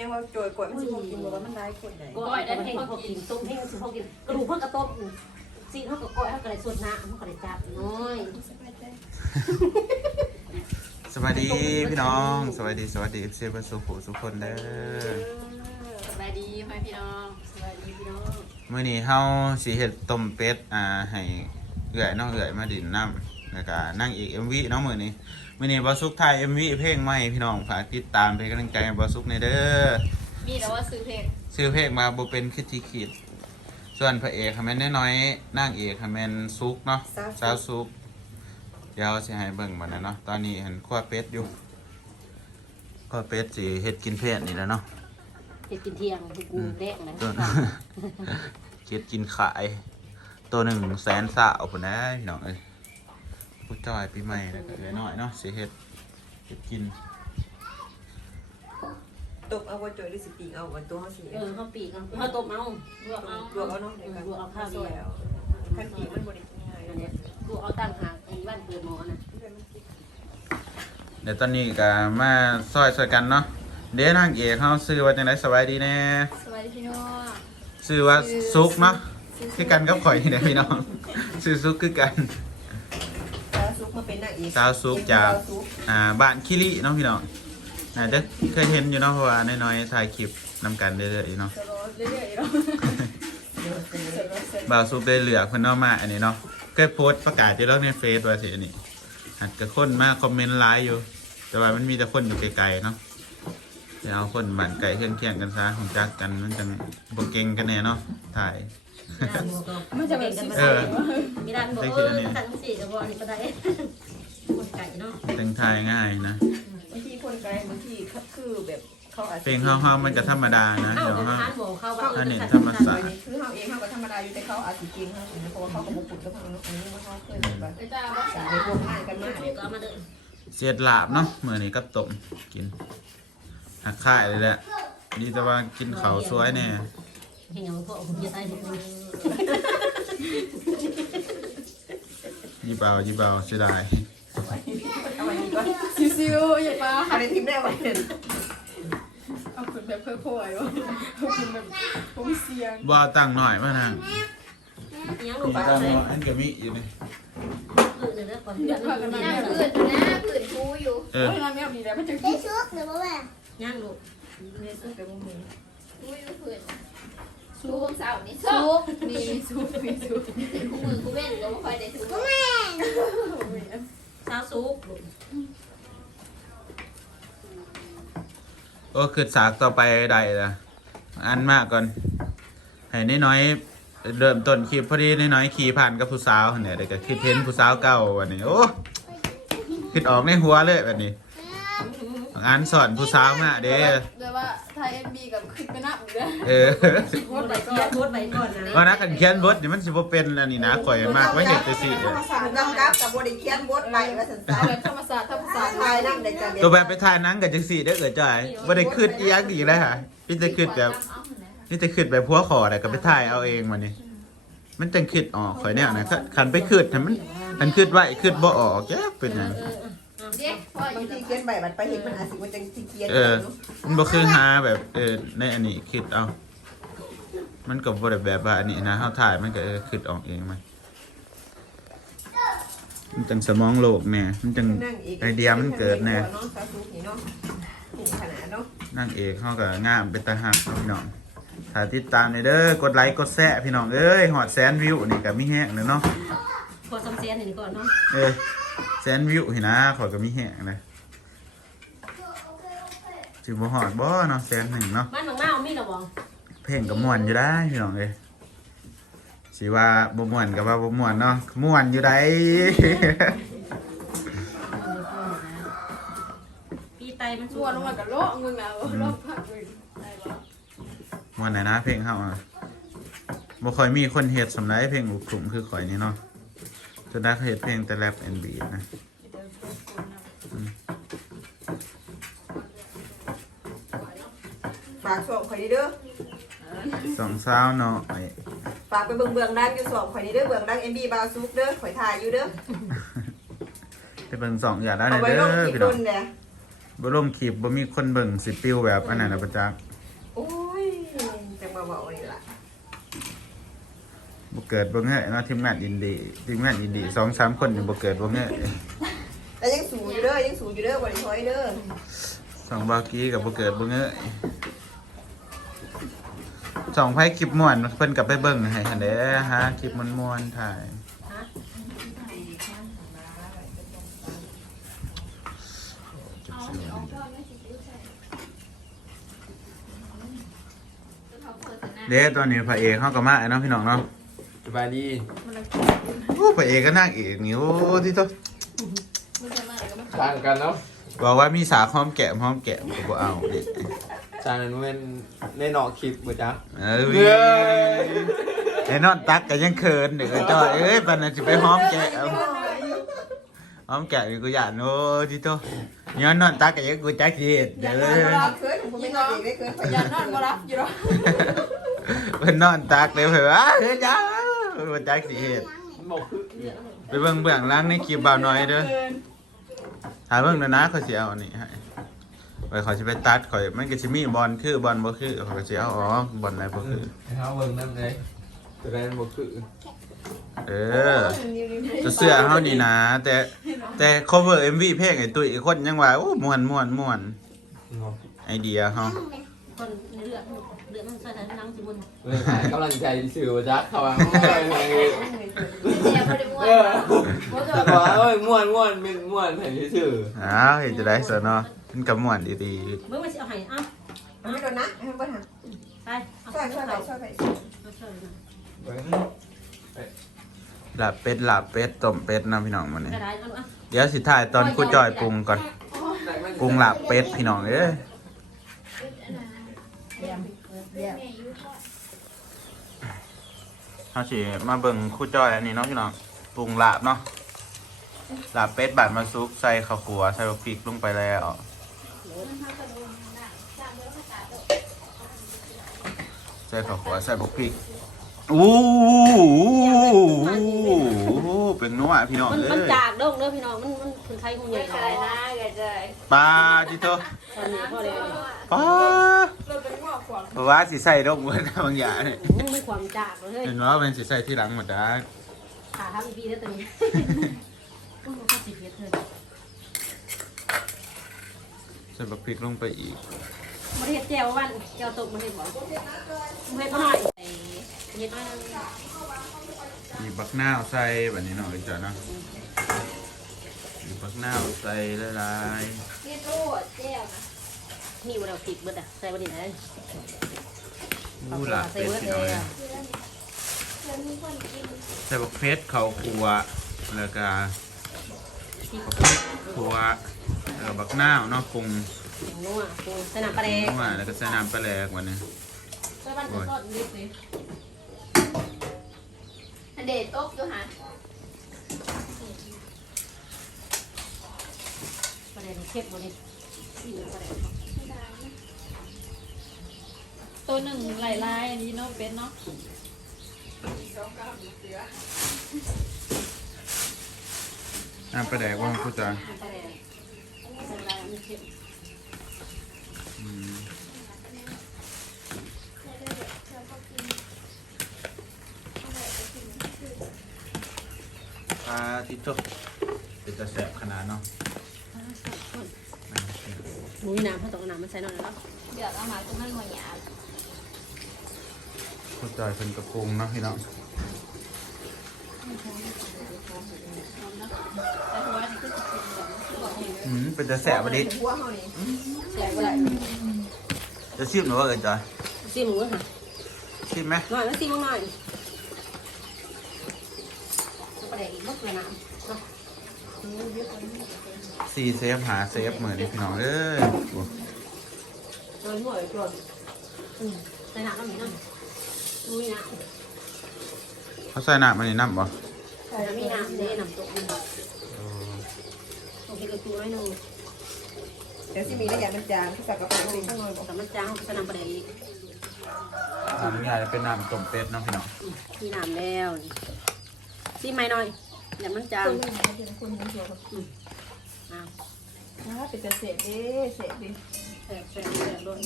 ยังว่าโจยกล้วยมันสิบ่กินบ่ว่ามันได้คนใดก้อยได้เพ่งพอกินต้มเพ่งสิพอกินกระดูกเพิ่งกระต้มซีนเขาก็ก้อยเขาก็เลยสดน้ำเขาก็เลยจับน้อยสวัสดีพี่น้อง สวัสดีสวัสดีเอฟซีบัสุขุสุกคนเด้อสบายดีพ่อพี่น้องสวัสดีพี่น้องมื้อนี้เฮาสิเฮ็ดต้มเป็ดอ่าให้เอื้อยน้องเอื้อยมาดินน้ำแล้วก็นั่งอีก MV เน้องมื้อนี้ มื้อนี้บ่สุกถ่าย MV เพลงใหม่พี่น้องฝากติดตามเป็นกำลังใจให้บ่สุกในเด้อมีแต่ว่าซื้อเพลงชื่อเพลงมาบ่เป็นคิดที่คิด ส่วนพระเอกค่ะแม่นน้อยๆนางเอกค่ะแม่นซุกเนาะสาวซุกเดี๋ยวสิให้เบิ่งบัดนั้นเนาะตอนนี้เห็นคั่วเป็ดอยู่คั่วเป็ดสิเฮ็ดกินเผ็ดนี่แหล้วเนาะเด็กกินเที่ยงทุกกูแดงเลยตัวเจ็ดกินขาย ตัวหนึ่งแสนสาวคนนะพี่น้องเอ้ย พูดจอยปีใหม่แล้วก็เอ้ยน้อยเนาะเสียเฮ็ดเฮ็ดกินตบเอาว่าโจยหรือสิปีกเอาอันตัวเฮาสิเออเขาปีกเอาเขาต้มเอาลวกเอาลวกเอาเนาะเดี๋ยวกันลวกเอาข้าวซเดีอยยวเอาคันปีกมันบ่ได้กินง่ายอันเนี้ยกูเอาตั้งหากไอ้บ้านเปิดหมอนะเดี๋ยวตอนนี้ก็มาซอยซอยกันเนาะเดี๋ยวนางเอกเขาซื้อว่าจังไดสบายดีแน่สบายดีพี่น้องซื้อว่าซุกเนาะคือกันกับข่อยนี่แหละพี่น้องซื้อซุกคือกันสาวซุกมา เป็นนางเอกสาวซุกจากสวซุกอ่าบ้านคิริเนาะพี่น้องอาจจะเคยเห็นอยู่เนาะเพราะว่าน้อยๆถ่ายคลิปนำกันเรื่อยๆเนาะจะรอเรื่อยๆเนาะเดี๋ยวเป็นเสร็จแล้วเสร็จบ่าวซุปได้เหลือกเพิ่นเอามาอันนี้เนาะเคยโพสต์ประกาศอยู่แล้วในเฟซว่าสิอันนี้หัดกับคนมาคอมเมนต์ไลน์อยู่ แต่ว่ามันมีแต่คนอยู่ไกลๆเนาะเดี๋ยวเอาคนบ้านไกลเคียงๆกันซะของจักกันมันจังบ่เก่งกันแน่เนาะถ่าย มันจะเป็นกันเออมีร้านบอกเออตั้งสี่จะบอกนี่ก็ได้คนไก่เนาะจังถ่ายง่ายนะบางทีคนไกลบางทีคือแบบเขาอาจจะเพลงเฮาๆมันก็ธรรมดานะเข้าเดี๋ยวกับเฮาทานหมูเข้าว่าอันนี้ธรรมศาสตร์คือเฮาเองเฮาก็ธรรมดาอยู่แต่เขาอาจสิเก่งเฮาเพราะว่าเขาก็บ่ปุ่นกับเฮาเนาะอันนี้ว่าเขาเคยแบบว่าไปจ้าว่าสายรวมงานกันมาลูเนี่ยกเอามาเด้อเสียดลาบเนาะมื้อนี้กับต้มกินหักค่ายเลยแหละนี่แต่ว่ากินข้าวสวยแน่ เห็นอย่างพวกผมจะตายทุกคนยิบเอายิบเอาเสียดายเอาวันนี้ก็ซิวๆอย่าปาเอาในทีมได้วันนึงเอาคุณแบบเพ้อๆไว้เอาคุณแบบผมเสียงบ่เอาตั้งหน่อยมานะยังลูกมีปลาตั้งเลยหน่อยอันก็มีอยู่นี่เออเดี๋ยวก่อนเดี๋ยวพากันมายัแม่งผืนหน้าผืนทูอยู่เออ โอ้ยน้ำแม่มีแล้วมันจะได้ชุกหรือเปล่าแม่ยังลูก เนี่ยซึ่งเป็นมือทูอยู่ผืน ชูของสาวนี่ซุกมีซุกมีซุกคู่มือคู่เว้นก็ไม่ค่อยได้ซุกแม่สาวซุกโอ้คือสากต่อไปได้ละอันมากก่อน ให้น้อยๆเริ่มต้นคลิปพอดีน้อยๆขี่ผ่านกับผู้สาวเนี่ยเดี๋ยวก็คิดเห็นผู้สาวเก่าวันนี้โอ้คิดออกในหัวเลยแบบนี้ อันสอนผู้สาวมาเด้เดี๋ยวว่าไทยเอ็มบีกับขึ้นไปนับอยู่เด้อเออโคตรไปก่อนโคตรไปก่อนนะก็นะกันเขียนบทนี่มันสิบ่เป็นอันนี้นะข่อยมากไว้เห็นแต่สิธรรมศาสตร์กำกับกับบริเคียนบทไปว่าสันเอาแบบธรรมศาสตร์ธรรมศาสตร์ทายนั่งได้จังตัวแบบไปถ่ายหนังกับจังสี่ได้อเกิดจ่ายบ่ได้คิดอีหยังอีกเลยค่ะนี่จะคิดแบบนี่จะคิดแบบพัวขอแต่ก็ไปถ่ายเอาเองมันนี่มันจังคิดออกข่อยเนี่ยนะคันไปคิดให้มันคันคิดไว้คิดบ่ออกแกเป็นหยัง เด็กพ่ออบางยู่ทีเขียนใบบัตรไปเห็นมันอาจสิมันจังสิเขียนเออ มันบ่คือหาแบบเออในอันนี้คิดเอา มันก็บ่ได้แบบว่าอันนี้นะเฮาถ่ายมันก็เออคิดออกเองมันมันจังสมองโลกแน่มันจังนั่งอีกไอเดียมันเกิดแน่เนาะสาธุนี่เนาะนี่ขนาดเนาะนางเอกเขาก็งามเป็นตาหักพี่น้องถ้าติดตามในเด้อกดไลค์กดแชร์พี่น้องเอ้ยหอดแสนวิวนี่ก็มีแห้งเลยเนาะพอสำเสียนนี่ก่อนเนาะเออ แสนวิวเห็นนะขอยก็มีแห้งเลยจิบ่หอดบ่เนาะแสนหนึ่งเนาะบ้านบางเน่ามีหรอบอกเพลงก็ม่วนอยู่ได้พี่น้องเอ้ยสิว่าบ่ม่วนก็ว่าบ่ม่วนเนาะม่วนอยู่ได้ ปีไตมันชัวลงมากับโลกมึงนะโลกผักมึงได้ปะม่วนไหนนะเพลงเฮาอะบ่ค่อยมีคนเฮ็ดสำหรับเพลงลูกทุ่งคือข่อยนี่เนาะ จนได้เขาเฮ็ดเพลงแต่แรป N&B นะฝากส่งข่อยนี่เด้อสองสาวเนาะไอ้ฝากไปเบิ่งเบื้องดังอยู่ส่งข่อยนี่เด้อเบื้องดัง MB บาซุกเด้อข่อยถ่ายอยู่เด้อไปเบิ่งสองอย่างแล้วเอานะไว้เด้ลงอคลิปพี่น้ดุองนเนี่ย บ่ลงคลิปบ่มีคนเบิ่งสิปิวแบบอันนั้นนะประจักษ์ มาบอกนี่ล่ะ บ่เกิดบ่เงยเนาะทีมงานอินดีทีมงานอินดีสองสามคนยังบ่เกิดบ่เงยแต่ยังสูงอยู่เด้อยังสูงอยู่เด้อบริทอยเด้อสองบากี้กับบ่เกิดบ่เงยสองไพ่คลิปม่วนเพิ่นกลับไปเบิ่งให้หั่นแหละหาคลิปม่วนๆถ่ายฮะเอาเดี๋ยวเอาพ่อไม่สิซื้อใส่เขาโฆษณาเด้ตอนนี้พระเอกเฮาก็มาเนาะพี่น้องเนาะส บายดีโอ้พระเอกก็นางเอกนี่โอ้ที่โตมันจะมาอะไรก็มาต่างกันเนาะบอกว่ามีสากหอมแก้มหอมแก้มก็บ่เอาเด็กจานนั้นเป็นในนอกคลิปบ่จ๊ะเอ้ยไอ้นอนตักก็ยังเขินเด็กไอ้จ้อยเอ้ยปานนั้นสิไปหอมแก้มหอมแก้มนี่กูย่านโอ้ที่โตย้อนนอนตักก็ยังกูจักสิเฮ็ดอเด้ย่านอนบ่อ รับเคยผมไม่นอนอีกได้เคยอย่านอนบ่รับอยู่หรอก เพิ่นนอนตากเลยเพิ่นว่าเฮ้ยจ้า เพิ่นว่าจักสิเฮ็ดมันบอกคือไปเบิ่งเบื้องหล่างในคลิปบ่าวน้อยเด้อถ้าเบิ่งแล้วนะเขาสิเอาอันนี้ให้ไว้เขาสิไปตัดข่อยมันก็สิมีบอลคือบอลบ่คือเขาก็สิเอาอ๋อบอลไหนบ่คือให้เขาเบิ่งนั่นเลยแต่แรนบอกคือเออจะเสื้อเฮานี่นะ แต่แต่ cover MV เพลงไอ้ตุ้ยอีกคนยังว่าโอ้ม่วนม่วนม่วนเนาะไอเดียเฮา คนในเรื่องเรื่องมันใส่แต่นังสิบุญเลยให้กำลังใจสื่อบ่จ๊ะเขาว่าโอ้ยเสียบริวารเออเขาว่าโอ้ยม่วนม่วนเป็นม่วนให้สื่ออ้าวเฮ็ดจะได้ซะเนาะมันก็ม่วนดีเมื่อมันสิเอาให้อ้าไม่โดนนะให้บ่ทไปเอาำช่วยช่วยไปช่วยไปเอาช่วยนะเบิ่งๆลาบเป็ดลาบเป็ดต้มเป็ดนะพี่น้องมื้อนี้กระดาษเอาอะเดี๋ยวสิถ่ายตอนครูจอยปรุงก่อนปรุงลาบเป็ดพี่น้องเอ้ยเยี่ยม เยี่ยมแม่ยุทธเฮาสิมาเบิ่งคู่จอยอันนี้เนาะพี่น้องปรุงลาบเนาะลาบเป็ดบาดมาซุปใส่ข้าวขัวใส่พริกลงไปแล้วใส่ข้าวขัวใส่พริก อู้หูเป็นนัวพี่น้องมันเอ้มันยจากดงเด้อพี่น้องมันมันคนไทยคงใหญ่ไม่ใช่นะแกใจปลาจิโตตอนนี้พอเลยปลาเราเป็นหัวขวางเพราะว่าสิใส่ดอกเบิดบางอย่างนี่มันความจากเลยเห็นว่าเป็นสิใส่ที่หลังหมดนะขาทำอีพีแล้วตัวนี้โอ้โหก็สิเพียเธอใส่บักพริกลงไปอีกมาเฮ็ดแจ่ววันแจ่วตกมาเฮ็ดบ่มาเฮ็ดเขาหน่อย เฮ็ดหน่อยนึงมีบักนาวใส่แบบนี้หน่อยจ้ะเนาะมีบักนาวใส่ละลายนี่ตู้เจ้านะนี่ว่าเราติดเบิดอะใส่บ่ได้เลยอู้หลาบเป็ดพี่น้องเลยเพื่อนมีคนกินใส่บักเพชรเขาครัวแล้วก็บักพริกครัวแล้วก็บักนาวเนาะปรุงนัวปูใส่น้ำปลาแดงนัวแล้วก็ใส่น้ำปลาแหลกวันนี้ใส่บ้านจะสดนิดนึง อันเดตตกอยู่ฮะปลาแดงเค็มบ่นี่นี่ปลาแดงตัวหนึ่งหลายลายอันนี้เนาะเป็นเนาะน้ำปลาแหลกว่าคุณจอยปลาแดงใส่ลายมันเค็ม อืมาที่ตกเป็นตะแสบขนาดเนาะหมูน้ำเขาต้องเอาน้ำมันใส่หน่อยแล้วเดือดเอามาตรงนั้นหัวหยาบคุณจอยเป็นกระปุงเนาะพี่น้องแต่หัวนี่คือสิบแบบบอกเองอืมเป็นตะแสบประดิษหัวเขานี่ใส่บ่ได้จะซิมหรือว่าเอิญจอยซีหมูค่ะซิมไหมหน่อยแล้วซีหมูหน่อย ปลาแดงอีกมุกเลยน้ำซีเซฟหาเซฟเหมือนพี่น้องเอ้ยโอ้โดยหัวก่อนใส่น้ำก็มีน้ำมีน้ำเขาใส่น้ำมันนี่น้ำบ่แล้วมีน้ำเด้น้ำตกมันตกที่กระตุ้นน้อยนึงเดี๋ยวสิมีระยะมันจางที่สักกระปุกนี่ข้างนอกบอกแต่มันจางใส่น้ำปลาแดงอีกน้ำยาจะเป็นน้ำต้มเป็ดเนาะพี่น้องมีน้ำแล้วซีไหมหน่อย อย่ามันจางคนนึงเขาเป็นคนนึงตัวคนอ้าวอ่าเป็นจะเสร็จดิเสร็จดิแสบแสบแสบโดน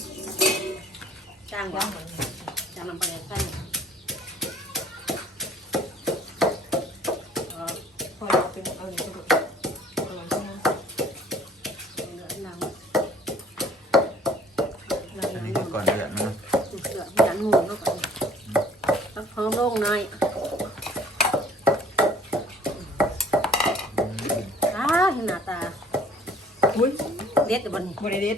จางย่าบ่งเหมือนจางนำไปใส่พอเราเป็นเอาอย่างนี้ก็ได้เอาอย่างนี้นะ เหลือหนัง อันนี้ก่อนเดือดมัน เสือหยันหมูแล้วก็ต้องพร้อมลงหน่อยอ้าเห็นหน้าตา อุ้ย เด็ดเดี๋ยว บันนี้บริเดต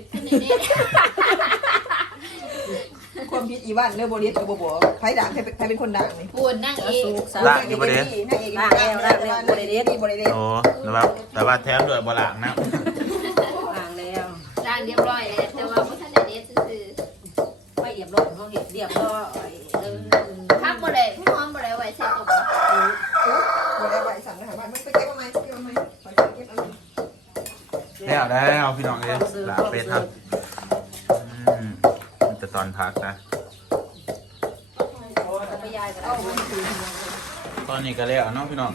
ความผิดอีวันเรื่องบริเดตกับบัวใครด่างใครเป็นใครเป็นคนด่างนี่พูดนั่งเองสุกสาล่างอยู่ประเดี๋ยวนางเอกด่างแล้วบริเดตบริเดตโอ้แต่ว่าแต่ว่าแถมด้วยบหลางนะอ่างแล้วร่างเรียบร้อยแล้วแต่ว่าบ่ทันได้เด็ดซื่อไม่เรียบร้อยเขาเห็ดเรียบร้อยเออๆพักบ่ได้หอมบ่ได้ไว้ใส่ตัวบ่บริเดตไว้สั่งเลยค่ะว่ามันไปเก็บมาไหมเก็บมาไหมขอเก็บเอาแล้วได้เอาพี่น้องเอ้ยลา เป็ดครับอืมมันจะตอนพักนะไปยายกันเอามันถือตอนนี้ก็แล้วเนาะพี่น้อง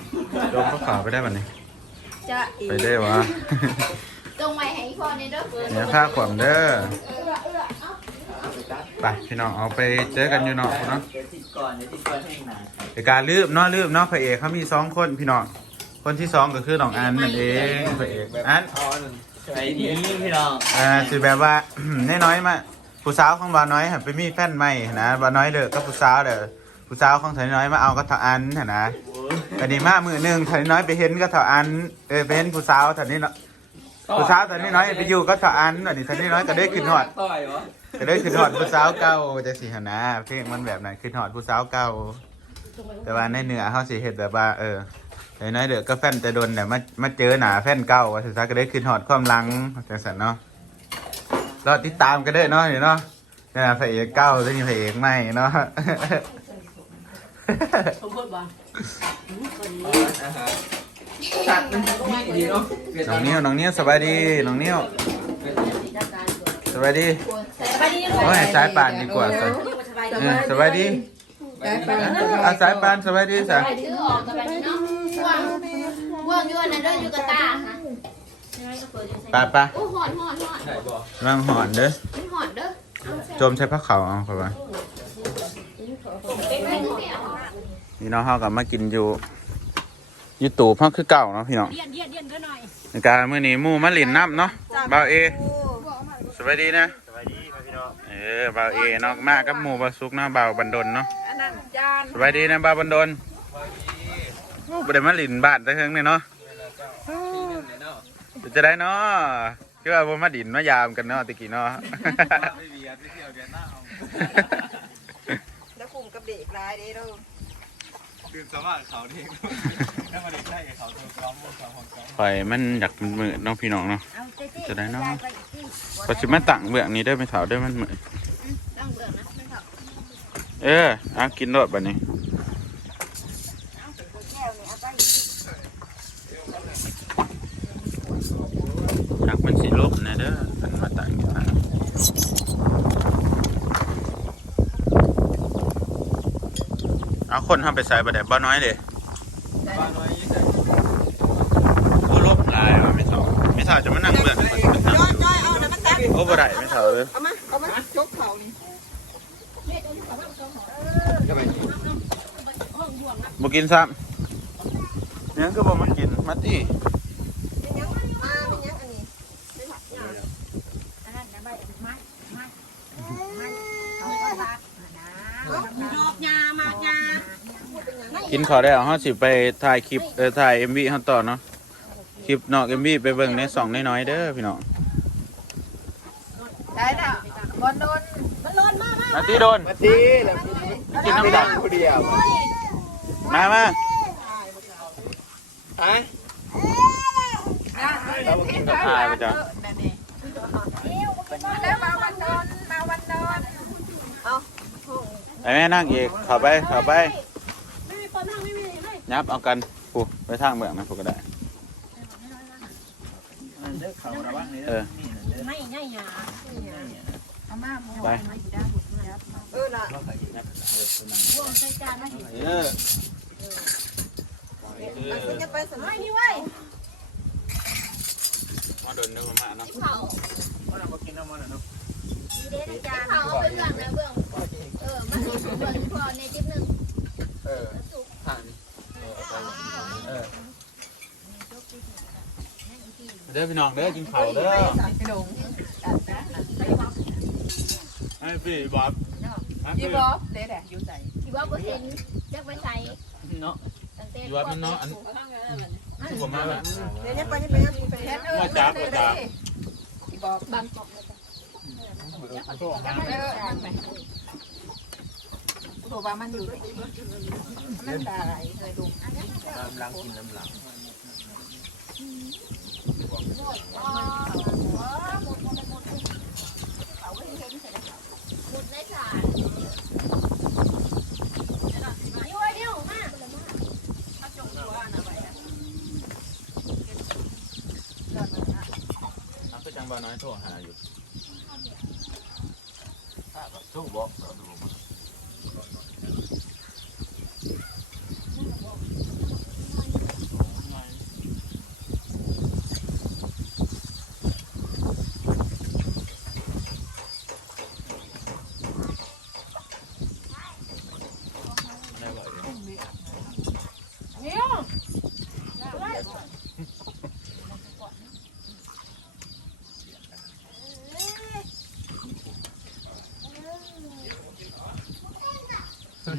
ลงข้าวขาวไปได้บัดนี้ จะอีไปได้วะตรงไว้ให้พ่อนี่เด้อเพิ่นเดี๋ยวข้าขวามเด้อ ไปพี่น้องเอาไปเจอกันอยู่เนาะเนาะ เดี๋ยวติดก่อนเดี๋ยวติดก่อนให้หนาในการลืบเนาะลืบเนาะพระเอกเขามีสองคนพี่น้อง คนที่สองก็คือน้องอันนั่นเองพระเอกอันเอาหนึ่งไอ้นี้พี่น้องเอ่าสิแบบว่า น้อยๆมาผู้สาวของบาวน้อยหันไปมีแฟนใหม่นะบาวน้อยเด้อกับผู้สาวเด้อผู้สาวของไทยน้อยมาเอาก็เท่าอันหั่นนะอันนี้มามือหนึ่งไทยน้อยไปเห็นก็เท่าอันเออไปเห็นผู้สาวไทยนี้เนาะผู้สาวไทยน้อยไปอยู่ก็เท่าอันอันนี้ไทยน้อยก็ได้ขึ้นหอดต่อยวะก็ได้ขึ้นหอดผู้สาวเก่าจะสิหั่นนะเพลงมันแบบนั้นขึ้นหอดผู้สาวเก่าแต่ว่าในเหนือเขาสิเห็นแบบว่าเออ ไทยน้อยเด้อก็แฟนแต่โดนแต่มามาเจอหนาแฟนเก่าว่าสุดท้ายก็ได้ขึ้นหอดความหลังจังสันเนาะรอติดตามกันด้วยเนาะเห็นเนาะนี่นะพระเอกเก้าแล้วนี่พระเอกใหม่เนาะสมมติว่าคนนี้อาหารตัดมันไม่ดีเนาะเปลี่ยนน้องนิ้วน้องนิ้วสบายดีน้องนิ้วสบายดีสบายดีลูกโอ้ยสายป่านดีกว่าสิสบายเอดีอสบายดีได้ไปอาสายป่านสบายดีสะไปถือออกกับแบบนี้เนาะห่วง ห่วงอยู่อันนั้นเด้ออยู่กับตาฮะไป่าป่าโอ้หอนหอนหอนใช่บ่ลังหอนเด้อมันหอนเด้อโจมใช้ผ้าขาวเอาเข้าไปเป็นไม่เสียนี่น้องเฮากลับมากินอยู่อยู่ตู่พ่อคือเก่าเนาะพี่น้องเดียนเดียนเดียนก็หน่อยในการมื้อนี้หมู่มาหลินน้ำเนาะบ่าวเอสบายดีนะสบายดีครับพี่น้องเออบ่าวเอเนาะมากับหมู่บ่าวซุกเนาะบ่าวบันดลเนาะอันนั้นจานสบายดีนะบ่าวบันดลโอ้บ่ได้มาหลินบ้านแต่เฮิงเนี่ยเนาะจะได้เนาะคือว่าผมมาดินมายามกันเนาะตะกี้เนาะไม่มีอะที่เที่ยวเดือนหน้าเอาแล้วกลุ่มกับเด็กรายเด้อดื่มสมาร์ทเขาเองถ้ามาเด็กได้กับเขาตัวซ้อมพวกซ้อมของเขาข่อยมันอยากมืดๆเนาะพี่น้องเนาะจะได้เนาะก็สิมาตั้งเบื้องนี้ได้อไม่เถาได้อมันมืดต้องเบื่อนะไม่เถอะเออเอากินรสบัดนี้อยากมันสิลบนะเด้อมันมาตั้งอยู่ทาง เอาคนทำไปใส่บะแดดบ่น้อยเด้บ้านน้อยยี่สิบโอ้ลบหลายว่ะไม่เถาไม่เถาจะมานั่งเบื้องมันมันตั้งย้อยย้อยเอาน้ำมันตัดโอ้บ่ได้ไม่เถาเลยเอามาเอามาจกเขานี่บ่กินซ้ำเนี่ยก็บ่มากินมาติ เป็นยังมาเป็นยังอันนี้ ดอกยามากยา กินข้าวได้เอาเฮาสิไปถ่ายคลิปเออถ่าย MV เฮาต่อเนาะคลิปนอก MV ไปเบิ่งในสองน้อยๆเด้อพี่น้องได้น่ะบอลโดนมาติโดนมาตีแล้วกินน้ำดังผู้เดียวมามาไอ้ถ่ายไปจ้ะแล้วมาวันโดนมาวันโดนไปแม่นั่งอีกเข้าไปเข้าไป ยับเอากันปูไปทางเมืองนะปูก็ได้เออไม่ง่ายยาไปเออน่ะเออมันจะไปสมัยนี้มาโดนเด้อมาเนาะเขามากินน้ำมันเนาะเขาเอาไปเรื่องนะเบื้องเออมันเบิ่งพอในจิ๊บหนึ่งเออผ่าน เออเด้อพี่น้องเด้อกินข้าวเด้อพี่ดงให้พี่บ๊อบให้ยี่พี่บอสเด็ดแหละอยู่ใจที่ว่าเปอร์เซ็นต์จะไปใส่เนาะตั้งแต่อยู่วัดมันเนาะอันข้างกันแล้วบัดนี้ผมมาแบบเดี๋ยวนี้ไปนี่ไปนี่ไปนี่เออยี่บอสบังกอกเลยโชคเออมันไป ตัวว่ามันอยู่มันตาไหลเลยดูน้ำลังกินน้ำลังหมดในสารนี่ว่าเดียวมาน้ำก็จังบาน้อยโทรหาอยู่ทุกบอกได้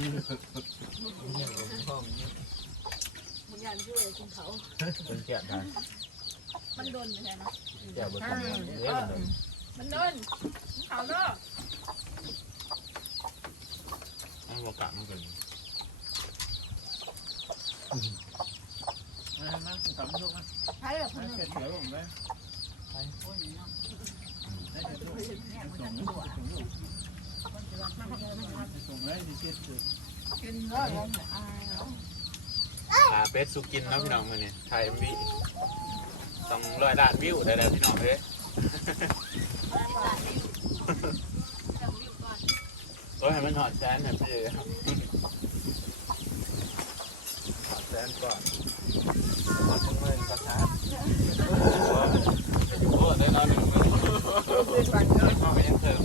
มึงยันช่วยกินเขาเป็นแก่ทามันโดนไปแล้วเนาะแก่บนทำเองเด้อมันโดนมันโดนเขาเนาะมันบวกกะมันเป็นมามาสามลูกมาใช่แบบเสร็จเดี๋ยวผมไปส่งเลยที่เจ็ดจุดกินก็ยังอาย ปลาเป็ดสุกินเนาะพี่น้องมือนี้ไทยมีต้องร้อยล้านวิวได้แล้วพี่น้องเด้อโอ้ยให้มันหอดแซนให้พี่ครับหอดแซนก่อนถอดต้องเงินกระทะโอ้โหโอ้ได้นอนหนึ่งมื้อเข้าไปยังเติม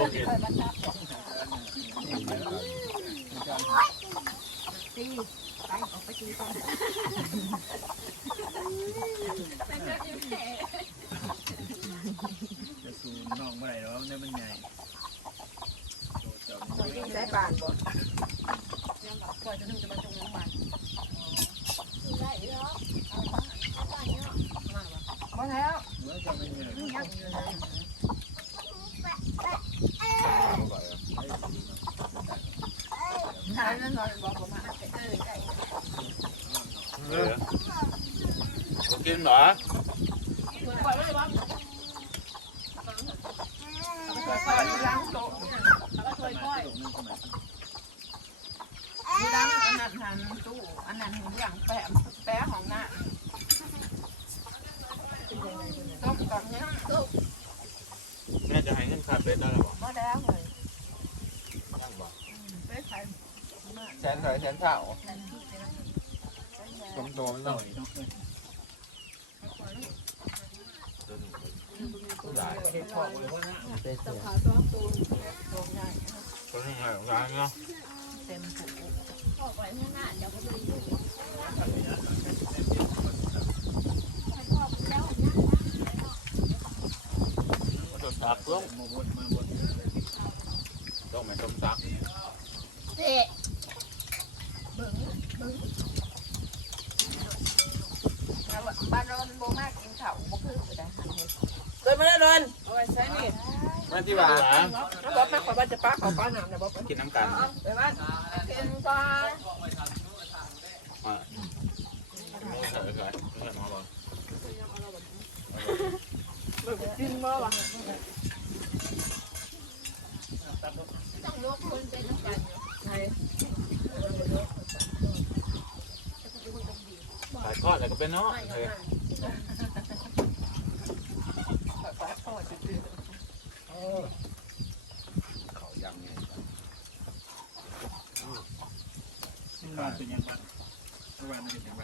โอเค กินเหรอปล่อยไว้เลยบ่เอาไปปล่อยล้างโต๊ะแล้วเคยก้อยนึงสมัยล้างอันนั้นหันตู้อันนั้นอย่างแปะแปะของหน้าต้มก่อนเนี่ยแม่จะให้เงินค่าเป็ดได้หรือเปล่าบ่แล้วเลยยังบ่ไปขายแสนเท่าแสนเท่าผมโตไม่ต้องตัวนี้ผู้ หลายเห็ดของหรือว่าตัวขาวตัวตูนโรงงานตัวนี้ไงร้านเนาะเต็มผูออกไปข้างหน้าเดี๋ยวก็เลยอยู่ต้มซักต้มมาวนมาวนต้มไม่ต้มซักเจ๊ บ้านเราโบมากกินข้าวบ่คือได้ เดินมาได้เดินเอาไว้ใช้นี่ มาที่บ้านแล้วบอกแม่ขอบ้านจะป้าขอป้าน้ำนะบอกกินน้ำกันไปบ้านกินปลาอ่าหมูเฉยๆเฉยๆมาบอกกินบ่วะต้องลวกคนเป็นน้ำกันใช่ทอดแล้วก็เป็นเนาะ เฮ้ยปลาทอดจืดเขายังไงมันเป็นยังไงบ้างวันนี้เป็นยังไง